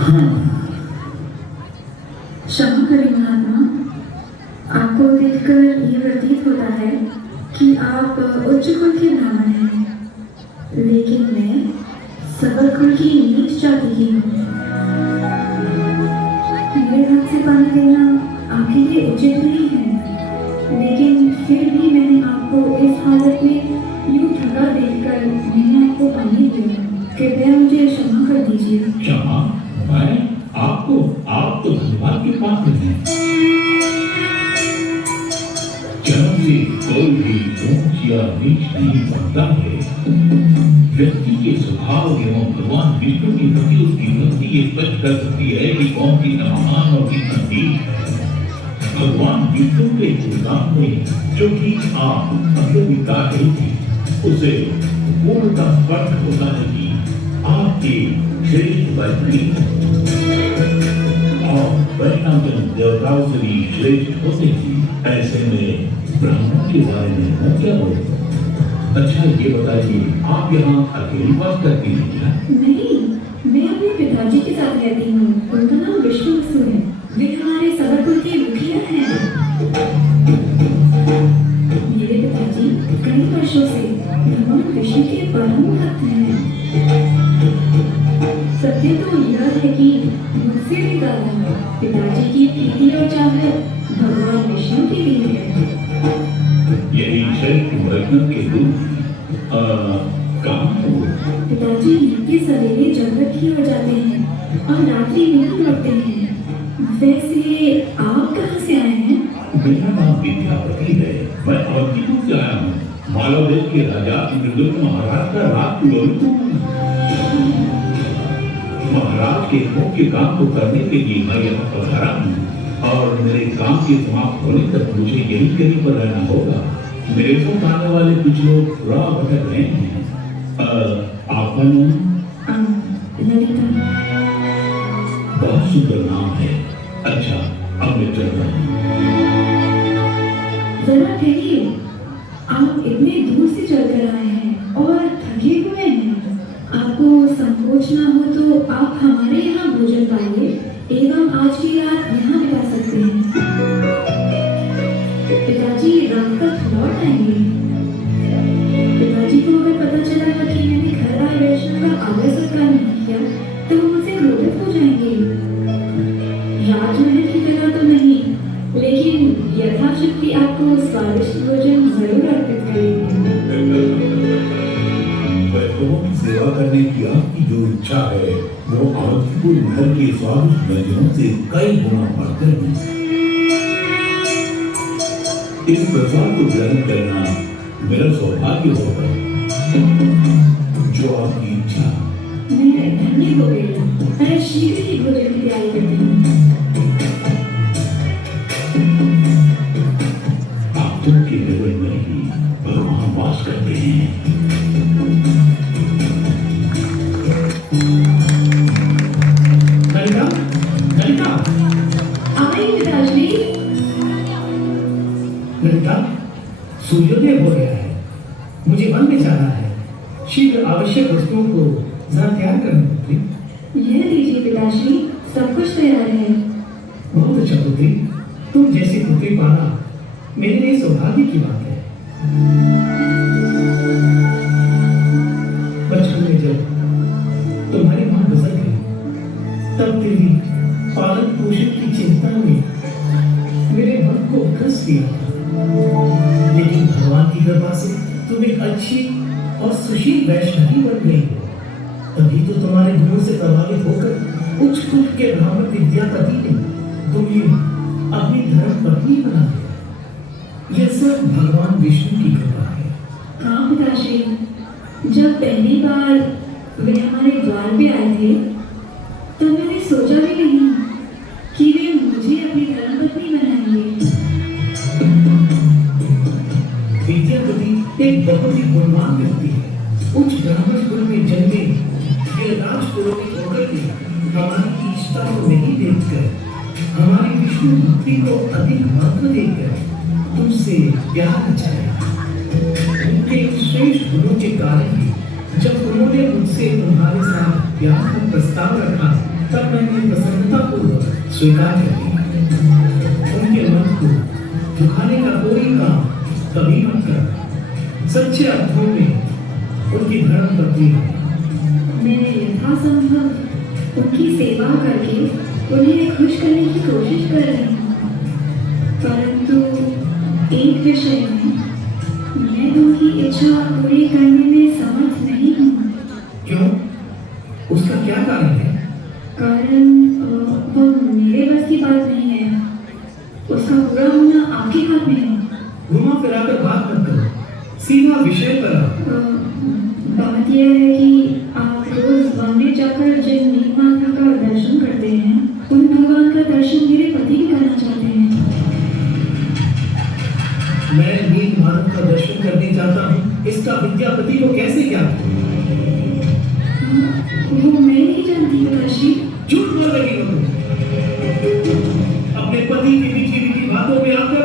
हाँ। क्षमा करें महात्मा, आपको देखकर ये प्रतीत होता है कि आप उच्च कुल के ब्राह्मण हैं, लेकिन मैं सबल कुल की नीच जाति की हूँ। मेरे हाथ से पानी देना आपके लिए उचित नहीं है, लेकिन फिर भी मैंने आपको इस हालत में यूं थका देखकर मैंने आपको पानी दिया। कृपया मुझे क्षमा कर दीजिए। क्षमा? मैं आपको? आप तो धन्यवाद के पात्र हैं। जन्म से कोई भी ऊंच या नीच नहीं बनता है। व्यक्ति के स्वभाव एवं भगवान विष्णु के प्रति उसकी भक्ति ये स्पष्ट कर सकती है कि कौन कितना महान और कितना नीच है। भगवान विष्णु के सामने जो कि आप अंदर बिता रही थी, उसे पूर्णतः स्पष्ट होता है कि आपके श्रेष्ठ वैष्णवी और वैष्णव देवताओं से भी श्रेष्ठ होते थे। ऐसे में ब्राह्मण के बारे में मैं क्या बोलूं? अच्छा ये बताइए, आप यहाँ अकेली बात करती हैं क्या? नहीं, मैं अपने पिताजी के साथ रहती हूँ। उनका नाम विष्णु वसु है। वे हमारे सबलपुर के मुखिया हैं। मेरे पिताजी कई वर्षों से भगवान विष्णु के परम भक्त हैं। सत्य तो यह है कि मुझसे भी ज्यादा पिताजी की प्रीति और चाहत भगवान विष्णु के लिए है। यही श्रेष्ठ वैष्णव के रूप कहाँ है वो? पिताजी नित्य सवेरे जगत की ओर जाते हैं और रात्रि नहीं लौटते हैं। वैसे आप कहाँ से आए हैं? मेरा नाम विद्यापति है। मैं अवधीपुर से आया हूँ। मालव देश के राजा इंद्रदुम्न महाराज का राज पुरोहित हूँ। महाराज के मुख्य काम को करने के लिए मैं यहाँ पधारा हूँ और मेरे काम के समाप्त होने तक मुझे यही कहीं पर रहना होगा। मेरे साथ आने वाले कुछ लोग थोड़ा भटक रहे हैं। आपका नाम? ललिता। बहुत सुंदर नाम है। अच्छा, अब मैं चलता हूँ। जरा ठहरिए, आप इतने दूर से चलकर आए हैं और थके हुए हैं। आपको संकोच ना हो तो आप हमारे यहाँ भोजन पाइए एवं आज की रात यहाँ बिता सकते हैं। पिताजी रात तक लौट आएंगे। पिताजी को अगर पता चला कि मैंने घर आए वैष्णव का आदर सत्कार नहीं किया तो वो मुझसे क्रोधित हो जाएंगे। राजमहल की तरह तो नहीं, लेकिन यथाशक्ति आपको स्वादिष्ट भोजन जरूर अर्पित करेंगे। वैष्णवों की सेवा करने की आपकी जो इच्छा है वो अवधीपुर महल के स्वादिष्ट व्यंजनों से कई गुना बढ़कर है। इस प्रसाद को ग्रहण करना मेरा सौभाग्य होगा। जो आपकी इच्छा। मैं धन्य हो गई। मैं शीघ्र ही भोजन की तैयारी करती हूँ। आप तुम के हृदय में ही भगवान वास करते हैं। ललिता, ललिता, आई पिताजी। ललिता, सूर्योदय हो गया है। मुझे वन में जाना है। शीघ्र आवश्यक वस्तुओं को जरा तैयार करना पुत्री। यह लीजिए पिताजी, सब कुछ तैयार है। बहुत अच्छा पुत्री, तुम जैसी पुत्री पाना मेरे लिए सौभाग्य की बात है। बचपन में जब तुम्हारी मां गुजर गई तब तेरी पालन पोषण की चिंता में मेरे मन को ग्रस दिया था। लेकिन भगवान की कृपा से तुम एक अच्छी और सुशील वैष्णवी बन गई हो। तभी तो तुम्हारे गुणों से प्रभावित होकर उच्च कुल के ब्राह्मण विद्यापति ने तुम्हें अपनी धर्म पत्नी बना दिया। यह सब भगवान विष्णु की कृपा है। हाँ पिताजी, जब पहली बार वे हमारे द्वार पे आए थे तो मैंने सोचा भी नहीं कि वे मुझे अपनी धर्मपत्नी बनाएंगे। विद्यापति एक बहुत ही गुणवान व्यक्ति है। उच्च ब्राह्मण कुल में जन्मे ये राजपुरोहित होकर भी हमारी इच्छा को नहीं देखकर, हमारी विष्णु भक्ति को अधिक महत्व देकर तुमसे प्यार रचाया। उनके श्रेष्ठ गुणों के कारण ही जब उन्होंने मुझसे तुम्हारे साथ प्यार का प्रस्ताव रखा तब मैंने स्वीकार करिए, उनके मन को दुखाने का कोई काम कभी मत करना। सच्चे अर्थों में उनकी धर्म पत्नी हो। मैं यथासंभव उनकी सेवा करके उन्हें खुश करने की कोशिश कर रही हूँ, परंतु एक विषय में मैं उनकी इच्छा पूरी करने में समर्थ नहीं हूँ। क्यों? उसका क्या कारण है? कारण वो मेरे बस की बात नहीं है। उसका पूरा होना आपके हाथ में है। घुमा फिराकर बात मत करो, सीधा विषय पर आओ। बात यह है कि आप रोज वन में जाकर जिन नील माता का दर्शन करते हैं, उन भगवान का दर्शन मेरे पति भी करना चाहते हैं। मैं नील माधव का दर्शन करने जाता हूँ, इसका विद्यापति को कैसे ज्ञात हो? वो मैं नहीं जानती पिताश्री। झूठ बोल रही हो तुम। अपने पति की मीठी मीठी बातों में आकर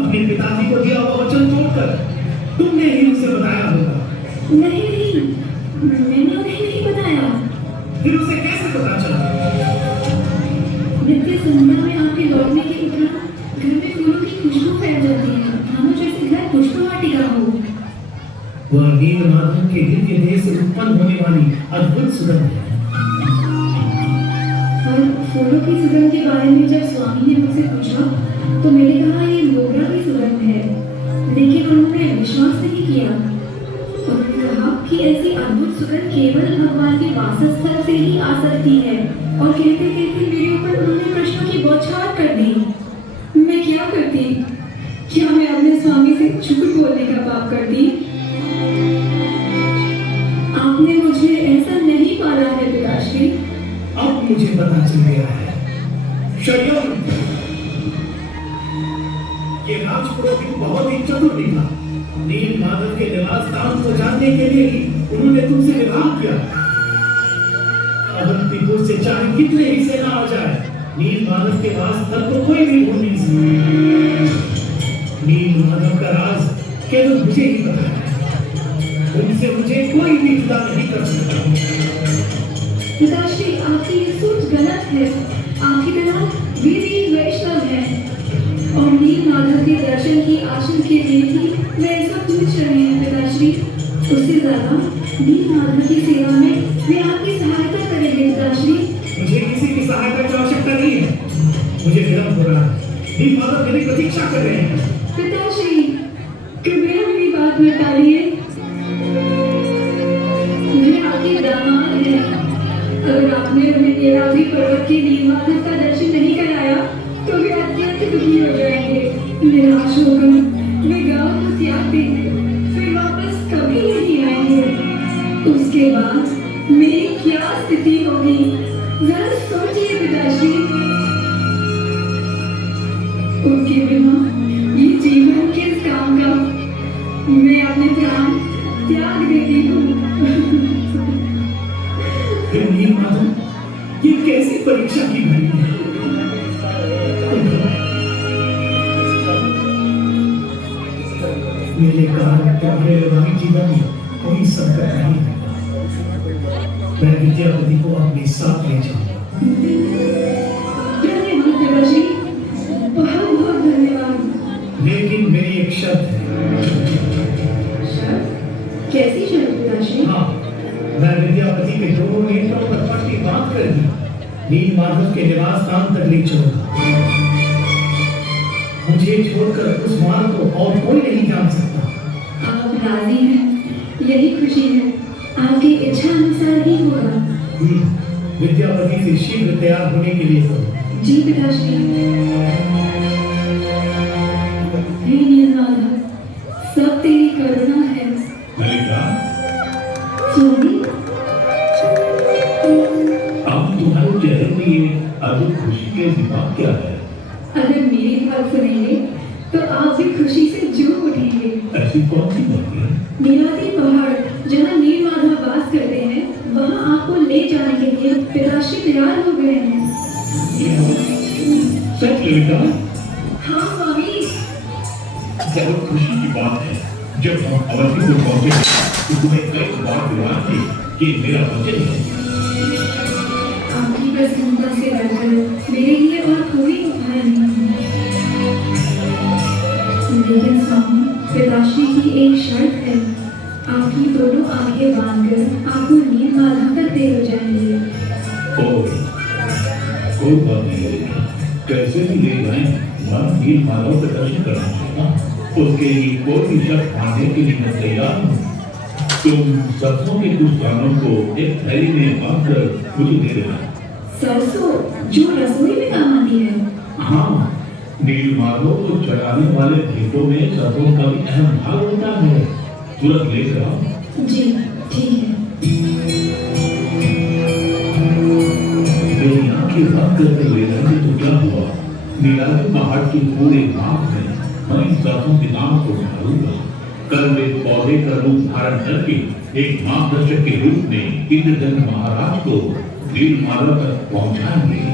अपने पिताजी को दिया हुआ वचन तोड़कर तुमने ही उसे बताया होगा। नहीं, मैंने उन्हें नहीं बताया। फिर उसे कैसे पता चला? नित्य संध्या में आपके लौटने के उपरांत घर में फूलों की खुशबू फैल जाती है, मानो जैसे घर पुष्पवाटिका हो। वह नील माधव के दिव्य देह से उत्पन्न होने वाली अद्भुत सुगंध है। और फूलों की सुगंध के बारे में जब स्वामी ने मुझसे पूछा तो मैंने कहा ये मोगरा की सुगंध है, लेकिन उन्होंने विश्वास नहीं किया। उन्होंने कहा कि ऐसी अद्भुत सुगंध केवल भगवान के वासस्थल से ही आ सकती है, और कहते कहते मेरे ऊपर उन्होंने प्रश्नों की बौछार कर दी। मैं क्या करती? क्या मैं अपने स्वामी से झूठ बोलने का पाप करती? आपने मुझे ऐसा नहीं पाला है पिताश्री। अब मुझे पता चल गया है, षड्यंत्र। ये राजपुरोहित बहुत ही चतुर निकला। नील माधव के निवास स्थान को जानने के लिए ही उन्होंने तुमसे विवाह किया। अवंतीपुर से चाहे कितने ही सेना आ जाए, नील माधव के वास स्थल को कोई भी ढूंढ नहीं सकता। नील माधव का राज केवल मुझे ही पता है, उनसे मुझे कोई भी जुदा नहीं कर सकता। पिताश्री, आपकी ये सोच गलत है। आपकी तरह वे भी वैष्णव हैं, और नील माधव के दर्शन की आशा के लिए ही वे ऐसा पूछ रहे हैं पिताश्री। उससे ज्यादा नील माधव की सेवा में वे आपकी सहायता करेंगे पिताश्री। मुझे किसी की सहायता की आवश्यकता नहीं है। मुझे विलंब हो रहा है। नील माधव मेरी प्रतीक्षा कर रहे हैं। पिताश्री, कृपया मेरी बात न टालिए। मैं आपकी दामाद है। अगर आपने उन्हें नीलाद्रि पर्वत के नील माधव का दर्शन नहीं कराया तो वे अत्यंत दुखी हो जाएंगे। निराश होकर वे गांव को त्याग देंगे, फिर वापस कभी नहीं आएंगे। उसके बाद मेरी क्या स्थिति होगी, जरा सोचिए पिताश्री। उनके बिना ये जीवन किस काम का? मैं अपने प्राण त्याग देती हूँ। फिर नील माधव, ये कैसी परीक्षा की घड़ी है? मेरे कारण तुम्हारे वैवाहिक जीवन में कोई संकट नहीं है। मैं विद्यापति को अपने साथ ले जाऊंगा। धन्यवाद पिताश्री, बहुत बहुत धन्यवाद। लेकिन मेरी एक शर्त है। शर्त? कैसी शर्त पिताश्री? हाँ, मैं विद्यापति के दोनों नेत्रों पर पट्टी बांध कर ही नील माधव के निवास स्थान तक ले चलूंगा। मुझे छोड़कर उस मार्ग को और कोई नहीं जान सकता। आप राजी हैं, यही खुशी है। आपकी इच्छा अनुसार ही होगा। विद्यापति से शीघ्र तैयार होने के लिए करो। जी पिताश्री। हे नील माधव, सब तेरी करुणा है। ललिता, स्वामी, अब तुम्हारे चेहरे में ये अद्भुत खुशी की बात क्या है? अगर मेरी बात सुनेंगे तो आप भी खुशी से झूम उठेंगे। ऐसी कौन सी बात है? नीलाद्रि पहाड़ जहाँ नील माधव वास करते हैं, वहाँ आपको ले जाने के लिए पिताश्री तैयार हो गए हैं। सच ललिता? हाँ स्वामी। बहुत खुशी की बात है। जब हम अवधिपुर पहुंचे तो तुम्हें कई बार विवाह थी कि मेरा वचन है। आपकी प्रसन्नता से बढ़कर मेरे लिए और पिताश्री की एक शर्त है, आपकी दोनों आंखें बांधकर आपको नील माला तक दे हो जाएंगे। और कोई बात नहीं है, कैसे भी ले जाएं, मैं नील माधव के दर्शन करना चाहता, उसके लिए कोई भी शख्स मानने के लिए मैं तैयार हूँ। तुम सरसों के कुछ दानों को एक थैली में बांधकर मुझे दे देना। सरसों जो रसोई में काम आती है? हाँ, नील माधव को चढ़ाने वाले गीतों में सरसों का भी अहम भाग होता है। तुरंत लेकर आओ। जी ठीक है। मेरी आंखें बंद करके ले जाने तो क्या हुआ, नीलामी पहाड़ के पूरे भाग में मैं इन सरसों के दानों को डालूंगा। कल वे पौधे का रूप धारण करके एक मार्गदर्शक के रूप में इंद्रधनुष महाराज को नील माला तक पहुंचाएंगे।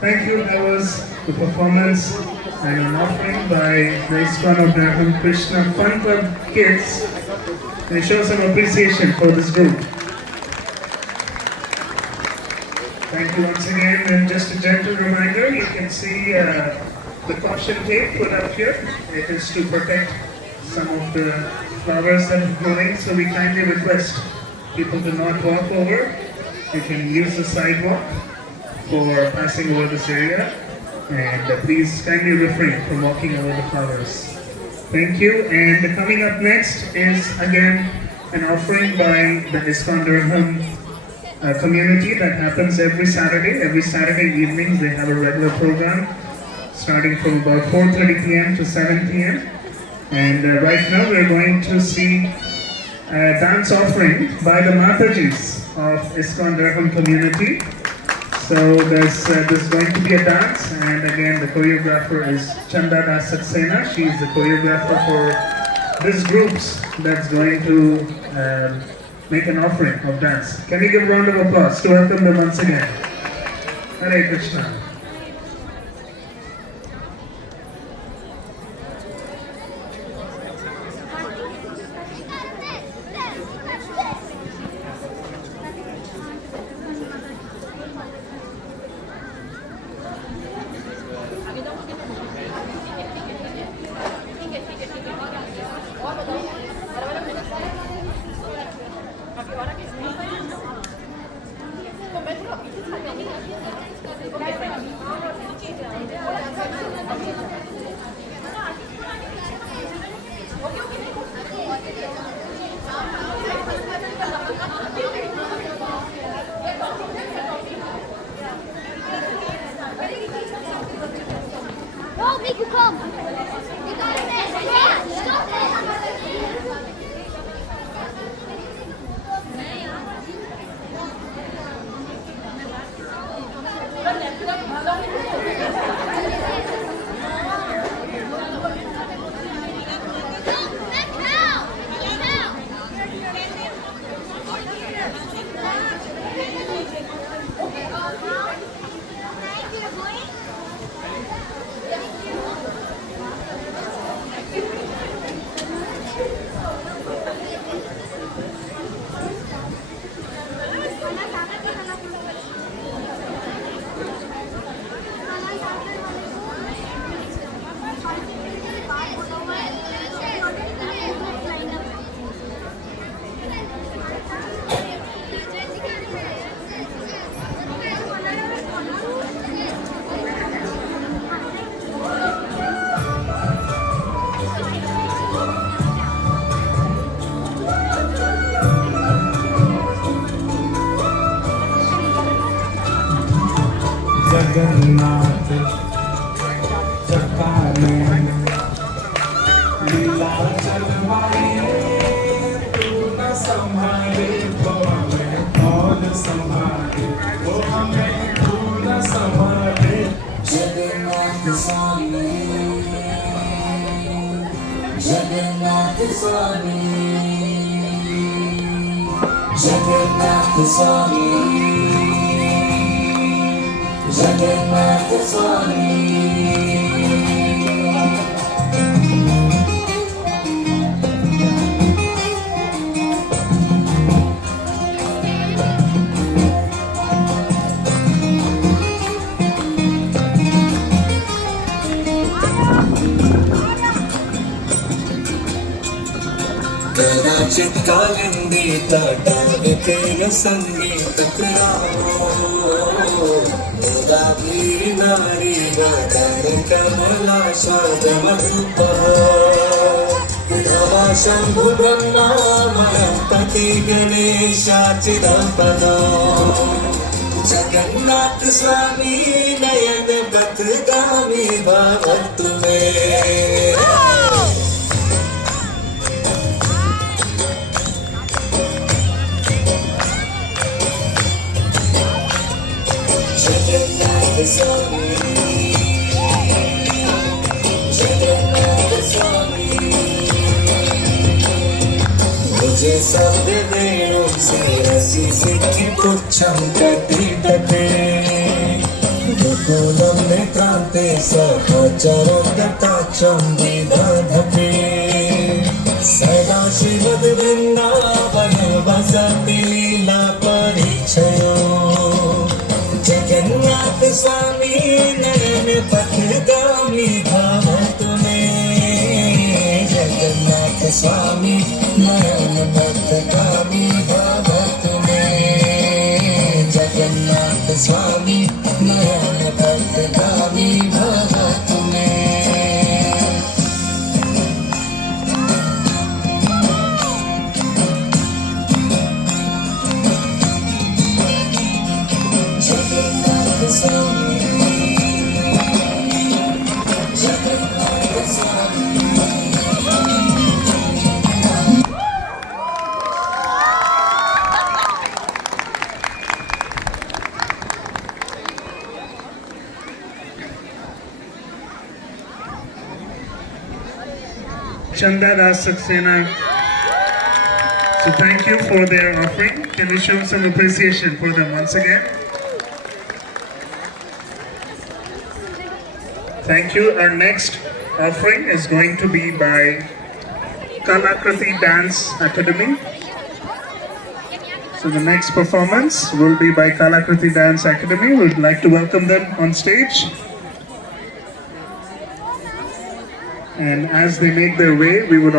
Thank you. That was the performance and an offering by the ISKCON of Raghuram Krishna Fun Club kids. They show some appreciation for this group. Thank you once again. And just a gentle reminder, you can see the caution tape put up here. It is to protect some of the flowers that are growing. So we kindly request people to not walk over. You can use the sidewalk for passing over this area, and please kindly refrain from walking over the flowers. Thank you. And coming up next is again an offering by the ISKCON Durham community that happens every Saturday. Every Saturday evening they have a regular program starting from about 4:30 p.m. to 7 p.m. And right now we're going to see a dance offering by the Matajis of ISKCON Durham community. So there's going to be a dance, and again the choreographer is Chanda Das Saxena. She is the choreographer for this groups that's going to make an offering of dance. Can we give a round of applause to welcome them once again? Hare Krishna. No, make you come. You got it. Yeah, stop it. Jagannath स्वामी जगन्नाथ स्वामी जगन्नाथ स्वामी जगन्नाथ स्वामी कदाचित कालिंदी तटावे तेरे संगीत गोदावरी नारी गातर कमला शाद मधुप नवा शंभु ब्रह्मा मयंपति गणेशाचिरापद जगन्नाथ स्वामी नयन पथगामी भवतु में जगन्नाथ स्वामी जगन्नाथ स्वामी मुझे सब वेणु से रसी सिद्धि पुच्छम कटिपते गोकुलम में क्रांते सहचर कटाचम विदधते सदा शिवद वृंदावन वसति लीला परिचयो जगन्नाथ स्वामी नयन पथगामी भवतु में जगन्नाथ स्वामी नयन पथगामी भवतु में जगन्नाथ स्वामी नयन पथगामी भवतु में जगन्नाथ स्वामी जगन्नाथ स्वामी Chanda Das Saxena. So thank you for their offering. Can we show some appreciation for them once again? Thank you. Our next offering is going to be by Kalakriti Dance Academy. So the next performance will be by Kalakriti Dance Academy. We would like to welcome them on stage. And as they make their way, we would